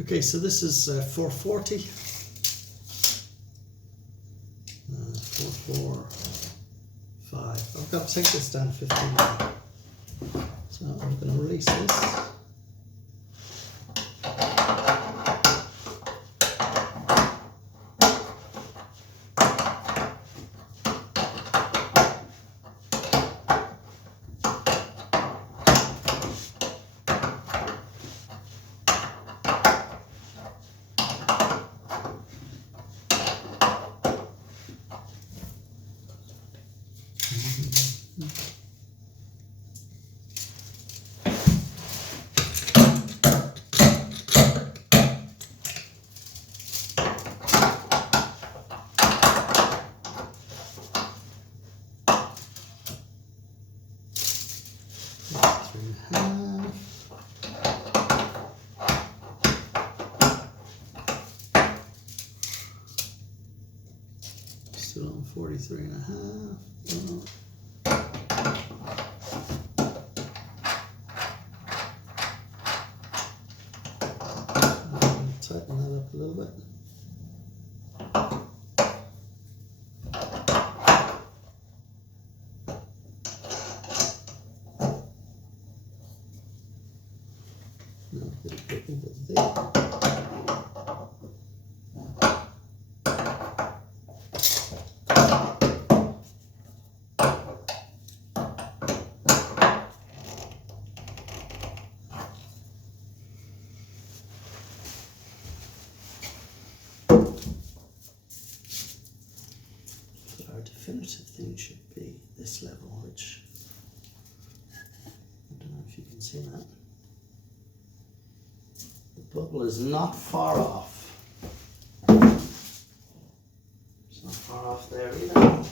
Okay, so this is 440. 445. I've got to take this down to 15 now. So I'm going to release this. Still on 43.5. Tighten that up a little bit. Now get it over there. Definitive thing should be this level, which I don't know if you can see that. The bubble is not far off. It's not far off there either.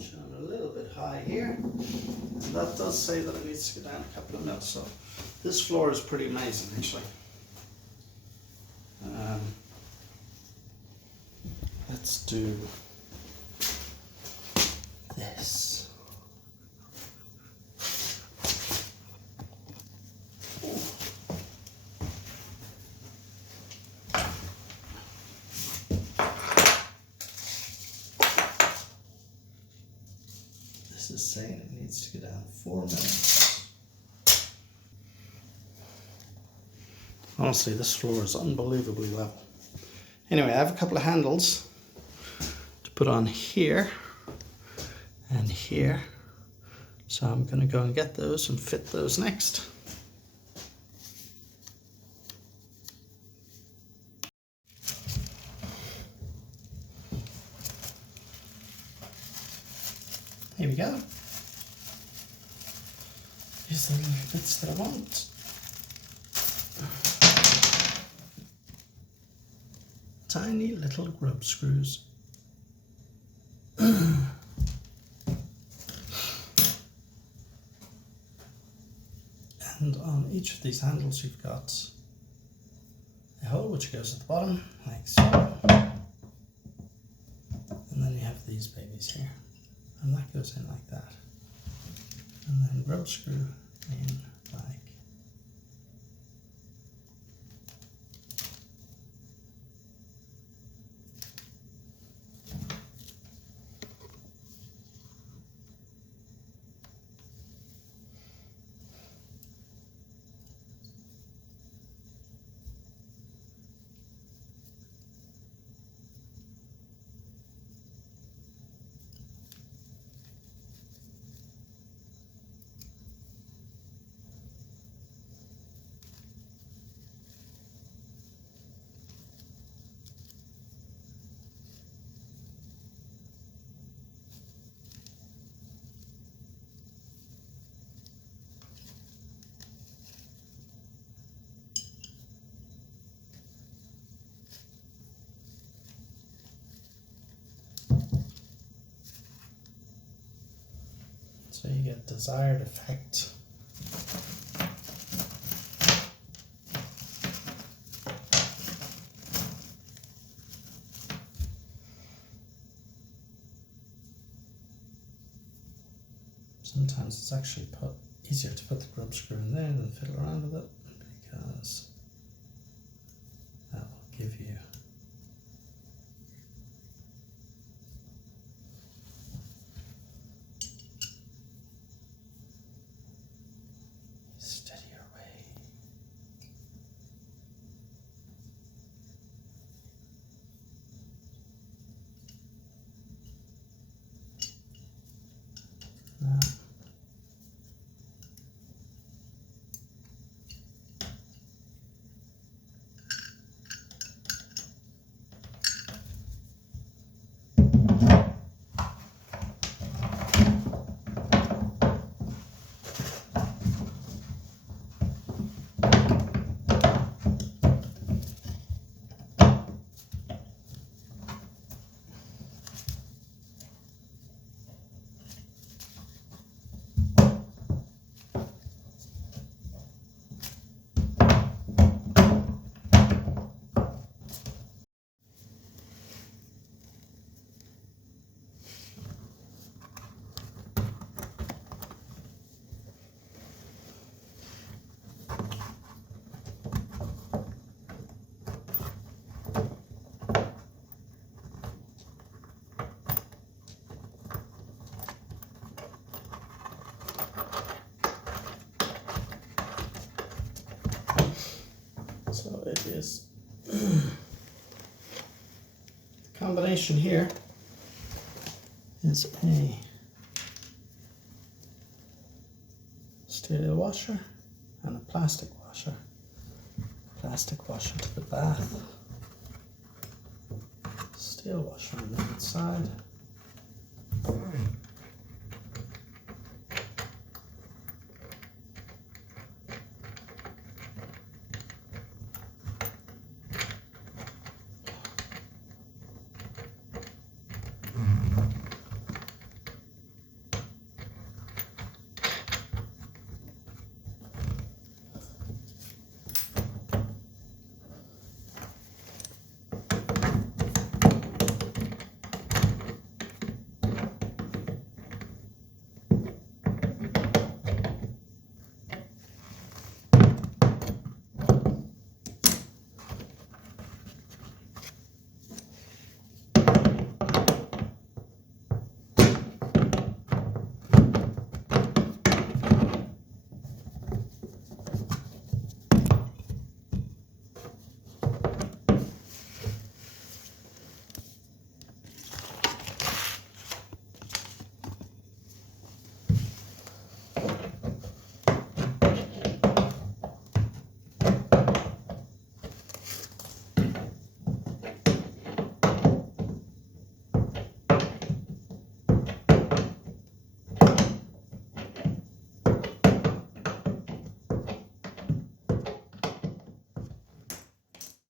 Showing a little bit high here. And that does say that it needs to go down a couple of mils, so this floor is pretty amazing actually. Let's do this. This is saying it needs to go down 4 mils. Honestly, this floor is unbelievably level. Anyway, I have a couple of handles to put on here and here. So I'm going to go and get those and fit those next. Here we go. Here's the little bits that I want. Tiny little grub screws. And on each of these handles you've got a hole which goes at the bottom, like so. And then you have these babies here. And that goes in like that. And then grub screw in like so you get desired effect. Sometimes it's actually put easier to put the grub screw in there than fiddle around with it, because that will give you steadier way. Now, so it is the combination here is a steel washer and a plastic washer. Plastic washer to the bath, steel washer on the inside.